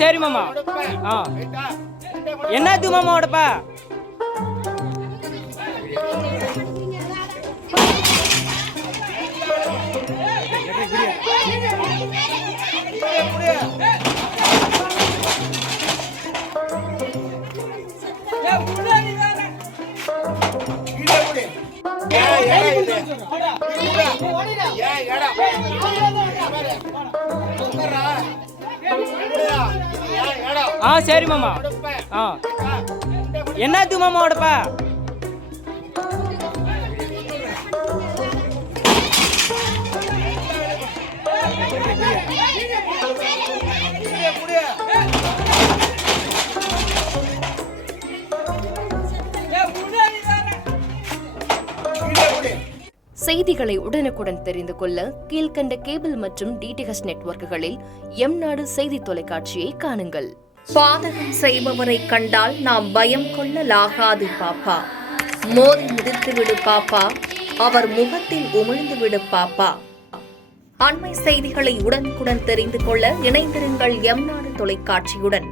சரி மாமா. என்னது மாமா உடப்பா? சரி மாமா. என்னது மாமா உடப்பா? செய்திகளை உடனுக்குடன் தெரிந்து கொள்ள கீழ்கண்ட கேபிள் மற்றும் டிடிஎச் நெட்வொர்க்குகளில் எம்நாடு செய்தி தொலைக்காட்சியை காணுங்கள். பாதகம் செய்பவரை கண்டால் நாம் பயம் கொள்ளலாகாது பாப்பா. மோதி மிதித்துவிடு பாப்பா, அவர் முகத்தில் உமிழ்ந்துவிடு பாப்பா. அண்மை செய்திகளை உடனுக்குடன் தெரிந்து கொள்ள இணைந்திருங்கள் எம்நாடு தொலைக்காட்சியுடன்.